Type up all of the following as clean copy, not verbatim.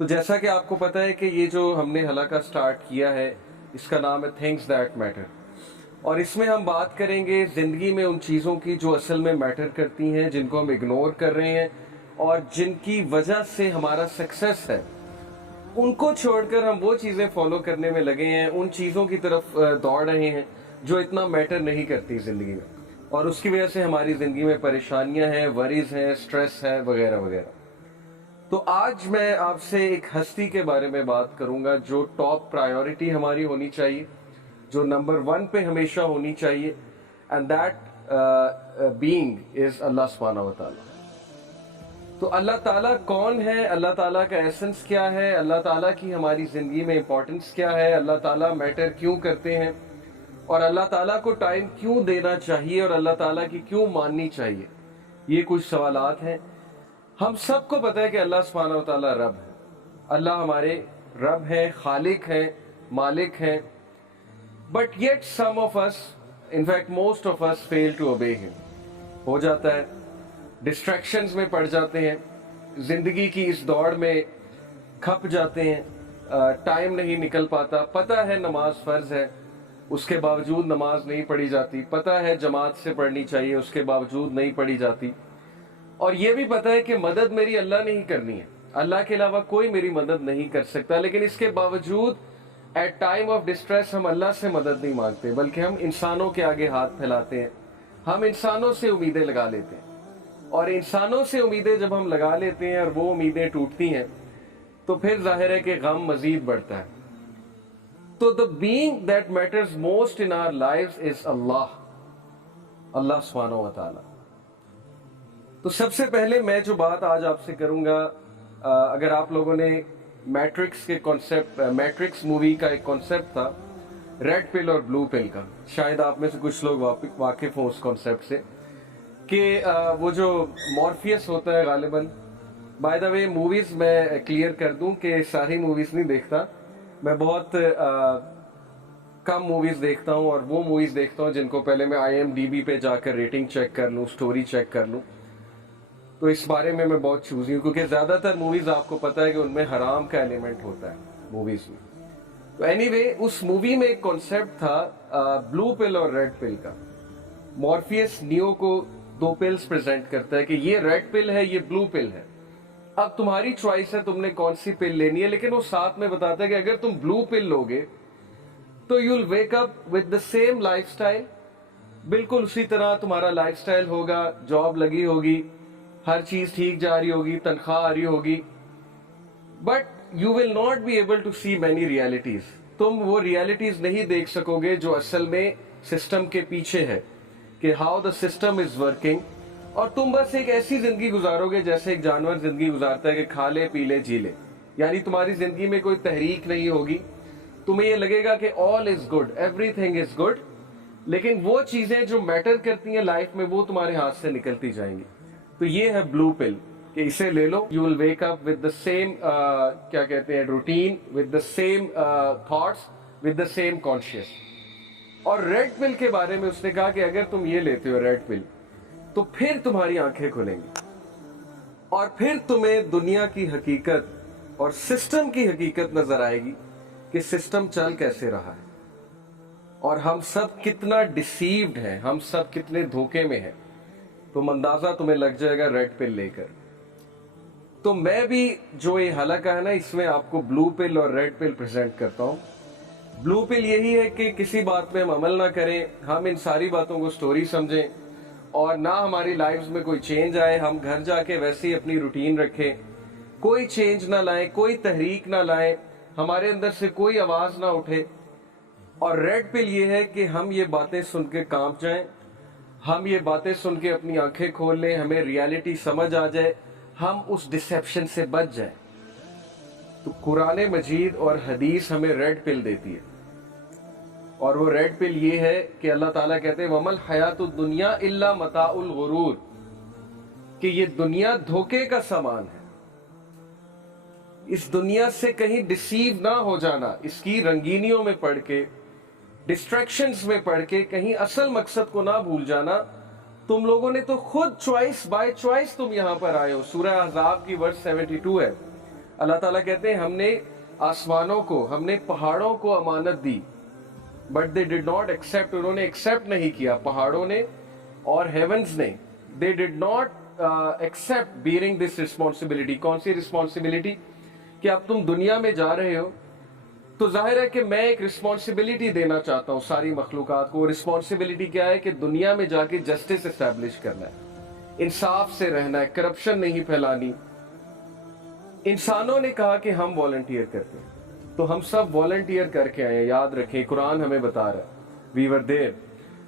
تو جیسا کہ آپ کو پتہ ہے کہ یہ جو ہم نے حلقہ سٹارٹ کیا ہے اس کا نام ہے تھنگس دیٹ میٹر، اور اس میں ہم بات کریں گے زندگی میں ان چیزوں کی جو اصل میں میٹر کرتی ہیں، جن کو ہم اگنور کر رہے ہیں اور جن کی وجہ سے ہمارا سکسیس ہے، ان کو چھوڑ کر ہم وہ چیزیں فالو کرنے میں لگے ہیں، ان چیزوں کی طرف دوڑ رہے ہیں جو اتنا میٹر نہیں کرتی زندگی میں، اور اس کی وجہ سے ہماری زندگی میں پریشانیاں ہیں، وریز ہیں، سٹریس ہے، وغیرہ وغیرہ۔ تو آج میں آپ سے ایک ہستی کے بارے میں بات کروں گا جو ٹاپ پرائیورٹی ہماری ہونی چاہیے، جو نمبر 1 پہ ہمیشہ ہونی چاہیے، اینڈ دیٹ بینگ از اللہ سبحانہ و تعالیٰ۔ تو اللہ تعالیٰ کون ہے، اللہ تعالیٰ کا ایسنس کیا ہے، اللہ تعالیٰ کی ہماری زندگی میں امپورٹنس کیا ہے، اللہ تعالیٰ میٹر کیوں کرتے ہیں، اور اللہ تعالیٰ کو ٹائم کیوں دینا چاہیے اور اللہ تعالیٰ کی کیوں ماننی چاہیے، یہ کچھ سوالات ہیں۔ ہم سب کو پتہ ہے کہ اللہ سبحانہ و تعالیٰ رب ہے، اللہ ہمارے رب ہیں، خالق ہیں، مالک ہیں، but yet some of us, in fact most of us fail to obey ہم۔ ہو جاتا ہے ڈسٹریکشنز میں پڑ جاتے ہیں، زندگی کی اس دوڑ میں کھپ جاتے ہیں، ٹائم نہیں نکل پاتا، پتہ ہے نماز فرض ہے اس کے باوجود نماز نہیں پڑھی جاتی، پتہ ہے جماعت سے پڑھنی چاہیے اس کے باوجود نہیں پڑھی جاتی، اور یہ بھی پتہ ہے کہ مدد میری اللہ نے ہی کرنی ہے، اللہ کے علاوہ کوئی میری مدد نہیں کر سکتا، لیکن اس کے باوجود ایٹ ٹائم آف ڈسٹریس ہم اللہ سے مدد نہیں مانگتے بلکہ ہم انسانوں کے آگے ہاتھ پھیلاتے ہیں، ہم انسانوں سے امیدیں لگا لیتے ہیں، اور انسانوں سے امیدیں جب ہم لگا لیتے ہیں اور وہ امیدیں ٹوٹتی ہیں تو پھر ظاہر ہے کہ غم مزید بڑھتا ہے۔ تو the being that matters most in our lives is اللہ سبحانہ و تعالیٰ۔ تو سب سے پہلے میں جو بات آج آپ سے کروں گا، اگر آپ لوگوں نے میٹرکس مووی کا ایک کانسیپٹ تھا ریڈ پل اور بلو پل کا، شاید آپ میں سے کچھ لوگ واقف ہوں اس کانسیپٹ سے، کہ وہ جو مورفیس ہوتا ہے غالباً، بائی دا وے موویز میں کلیئر کر دوں کہ ساری موویز نہیں دیکھتا، میں بہت کم موویز دیکھتا ہوں، اور وہ موویز دیکھتا ہوں جن کو پہلے میں IMDb پہ جا کر ریٹنگ چیک کر لوں، سٹوری چیک کر لوں، تو اس بارے میں بہت چوزی ہوں کیونکہ زیادہ تر موویز آپ کو پتہ ہے کہ ان میں حرام کا ایلیمنٹ ہوتا ہے موویز میں۔ تو اینی وے اس مووی میں ایک کانسیپٹ تھا بلو پل اور ریڈ پل کا۔ مورفیس نیو کو 2 پلز پریزنٹ کرتا ہے کہ یہ ریڈ پل ہے، یہ بلو پل ہے، اب تمہاری چوائس ہے تم نے کون سی پل لینی ہے، لیکن وہ ساتھ میں بتاتا ہے کہ اگر تم بلو پل لوگے تو you will wake up with the same life style, بالکل اسی طرح تمہارا لائف سٹائل ہوگا، جاب لگی ہوگی، ہر چیز ٹھیک جا رہی ہوگی، تنخواہ آ رہی ہوگی، but you will not be able to see many realities, تم وہ ریالٹیز نہیں دیکھ سکو گے جو اصل میں سسٹم کے پیچھے ہے، کہ how the system is working, اور تم بس ایک ایسی زندگی گزارو گے جیسے ایک جانور زندگی گزارتا ہے کہ کھا لے پی لے جی لے، یعنی تمہاری زندگی میں کوئی تحریک نہیں ہوگی، تمہیں یہ لگے گا کہ all is good, everything is good, لیکن وہ چیزیں جو میٹر کرتی ہیں لائف میں وہ تمہارے ہاتھ سے نکلتی جائیں گی۔ تو یہ ہے بلو پل کہ اسے لے لو، you will wake up with the same کیا کہتے ہیں routine, with the same thoughts, with the same conscious. اور ریڈ پل کے بارے میں اس نے کہا کہ اگر تم یہ لیتے ہو ریڈ پل تو پھر تمہاری آنکھیں کھلیں گی اور پھر تمہیں دنیا کی حقیقت اور سسٹم کی حقیقت نظر آئے گی کہ سسٹم چل کیسے رہا ہے اور ہم سب کتنا ڈیسیوڈ ہیں، ہم سب کتنے دھوکے میں ہیں، تو اندازہ تمہیں لگ جائے گا ریڈ پل لے کر۔ تو میں بھی جو یہ حلقہ ہے نا اس میں آپ کو بلو پل اور ریڈ پل پریزنٹ کرتا ہوں۔ بلو پل یہی ہے کہ کسی بات پہ ہم عمل نہ کریں، ہم ان ساری باتوں کو سٹوری سمجھیں اور نہ ہماری لائفز میں کوئی چینج آئے، ہم گھر جا کے ویسے ہی اپنی روٹین رکھیں، کوئی چینج نہ لائیں، کوئی تحریک نہ لائیں، ہمارے اندر سے کوئی آواز نہ اٹھے۔ اور ریڈ پل یہ ہے کہ ہم یہ باتیں سن کے کانپ جائیں، ہم یہ باتیں سن کے اپنی آنکھیں کھول لیں، ہمیں ریالٹی سمجھ آ جائے، ہم اس ڈسیپشن سے بچ جائیں۔ تو قرآن مجید اور حدیث ہمیں ریڈ پل دیتی ہے، اور وہ ریڈ پل یہ ہے کہ اللہ تعالیٰ کہتے ہیں وَمَا الْحَيَاةُ الدُّنْيَا إِلَّا مَتَاعُ الْغُرُورِ، کہ یہ دنیا دھوکے کا سامان ہے، اس دنیا سے کہیں ڈسیو نہ ہو جانا، اس کی رنگینیوں میں پڑھ کے، ڈسٹریکشنز میں پڑھ کے کہیں اصل مقصد کو نہ بھول جانا۔ تم لوگوں نے تو خود چوائس بائی چوائس تم یہاں پر آئے ہو، سورہ احزاب کی ورس 72 ہے، اللہ تعالیٰ کہتے ہیں ہم نے آسمانوں کو, ہم نے پہاڑوں کو امانت دی, but they did not accept, انہوں نے ایکسیپٹ نہیں کیا, پہاڑوں نے اور ہیونز نے, they did not accept bearing this responsibility. کون سی رسپانسبلٹی؟ کہ اب تم دنیا میں جا رہے ہو تو ظاہر ہے کہ میں ایک رسپانسبلٹی دینا چاہتا ہوں ساری مخلوقات کو. رسپانسبلٹی کیا ہے؟ کہ دنیا میں جا کے جسٹس اسٹیبلش کرنا ہے, انصاف سے رہنا ہے, کرپشن نہیں پھیلانی. انسانوں نے کہا کہ ہم والنٹیئر کرتے ہیں, تو ہم سب والنٹیئر کر کے آئے. یاد رکھیں قرآن ہمیں بتا رہا ہے وی ور دیر.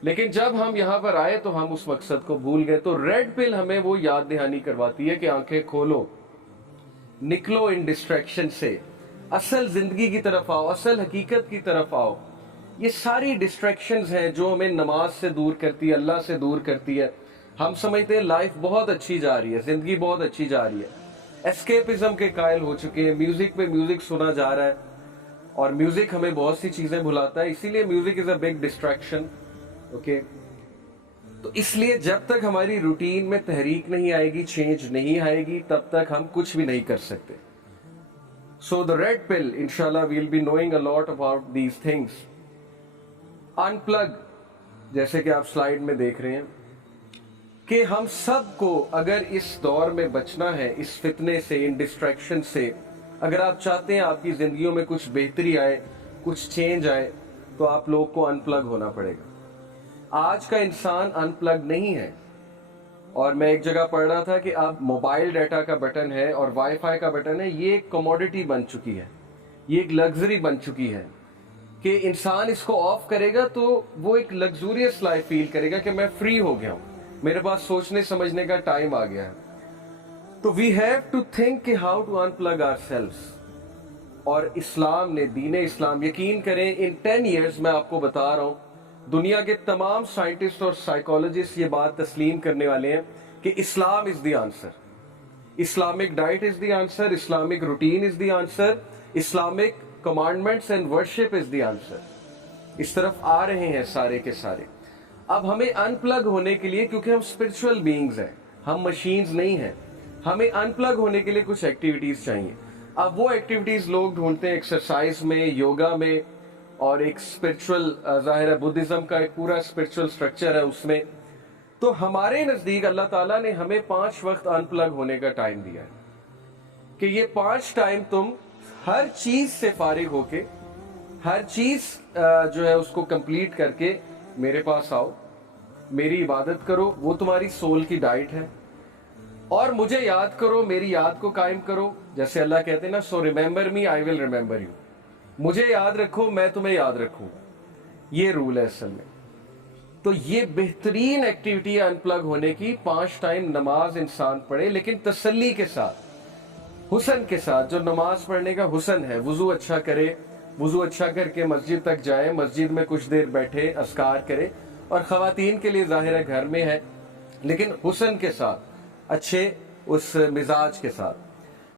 لیکن جب ہم یہاں پر آئے تو ہم اس مقصد کو بھول گئے. تو ریڈ پل ہمیں وہ یاد دہانی کرواتی ہے کہ آنکھیں کھولو, نکلو ان ڈسٹریکشن سے, اصل زندگی کی طرف آؤ, اصل حقیقت کی طرف آؤ. یہ ساری ڈسٹریکشنز ہیں جو ہمیں نماز سے دور کرتی ہے, اللہ سے دور کرتی ہے. ہم سمجھتے ہیں لائف بہت اچھی جا رہی ہے, زندگی بہت اچھی جا رہی ہے, اسکیپزم کے قائل ہو چکے ہیں, میوزک پہ میوزک سنا جا رہا ہے, اور میوزک ہمیں بہت سی چیزیں بھلاتا ہے, اسی لیے music is a big distraction. Okay, تو اس لیے جب تک ہماری روٹین میں تحریک نہیں آئے گی, چینج نہیں آئے گی, تب تک ہم کچھ بھی نہیں کر سکتے. So the red pill, inshallah, we'll be knowing a lot about these things. Unplug, جیسے کہ آپ سلائیڈ میں دیکھ رہے ہیں کہ ہم سب کو اگر اس دور میں بچنا ہے, اس فتنے سے, ان ڈسٹریکشن سے, اگر آپ چاہتے ہیں آپ کی زندگیوں میں کچھ بہتری آئے, کچھ چینج آئے, تو آپ لوگ کو ان پلگ ہونا پڑے گا. آج کا انسان ان پلگ نہیں ہے. اور میں ایک جگہ پڑھ رہا تھا کہ اب موبائل ڈیٹا کا بٹن ہے اور وائی فائی کا بٹن ہے, یہ ایک کموڈٹی بن چکی ہے, یہ ایک لگژری بن چکی ہے کہ انسان اس کو آف کرے گا تو وہ ایک لگزوریس لائف فیل کرے گا کہ میں فری ہو گیا ہوں, میرے پاس سوچنے سمجھنے کا ٹائم آ گیا ہے. تو وی ہیو ٹو تھنک کہ how to unplug ourselves. اور اسلام نے, دین اسلام, یقین کریں ان 10 ایئرز میں آپ کو بتا رہا ہوں, دنیا کے تمام سائنٹسٹ اور سائیکالوجسٹ یہ بات تسلیم کرنے والے ہیں کہ Islam is the answer. Islamic diet is the answer, Islamic routine is the answer, Islamic commandments and worship is the answer. اس طرف آ رہے ہیں سارے کے سارے. اب ہمیں ان پلگ ہونے کے لیے, کیونکہ ہم اسپرچول بینگز ہیں, ہم مشینز نہیں ہیں, ہمیں ان پلگ ہونے کے لیے کچھ ایکٹیویٹیز چاہیے. اب وہ ایکٹیویٹیز لوگ ڈھونڈتے ہیں ایکسرسائز میں, یوگا میں, اور ایک اسپرچول, ظاہر ہے بدھزم کا ایک پورا اسپرچول سٹرکچر ہے اس میں. تو ہمارے نزدیک اللہ تعالیٰ نے ہمیں 5 وقت ان پلگ ہونے کا ٹائم دیا ہے کہ یہ 5 ٹائم تم ہر چیز سے فارغ ہو کے, ہر چیز جو ہے اس کو کمپلیٹ کر کے میرے پاس آؤ, میری عبادت کرو, وہ تمہاری سول کی ڈائٹ ہے, اور مجھے یاد کرو, میری یاد کو قائم کرو. جیسے اللہ کہتے ہیں نا, so remember me I will remember you, مجھے یاد رکھو میں تمہیں یاد رکھوں. یہ رول ہے اصل میں. تو یہ بہترین ایکٹیویٹی ہے ان پلگ ہونے کی. 5 ٹائم نماز انسان پڑھے, لیکن تسلی کے ساتھ, حسن کے ساتھ. جو نماز پڑھنے کا حسن ہے, وضو اچھا کرے, وضو اچھا کر کے مسجد تک جائے, مسجد میں کچھ دیر بیٹھے, اذکار کرے. اور خواتین کے لیے ظاہر ہے گھر میں ہے, لیکن حسن کے ساتھ, اچھے اس مزاج کے ساتھ.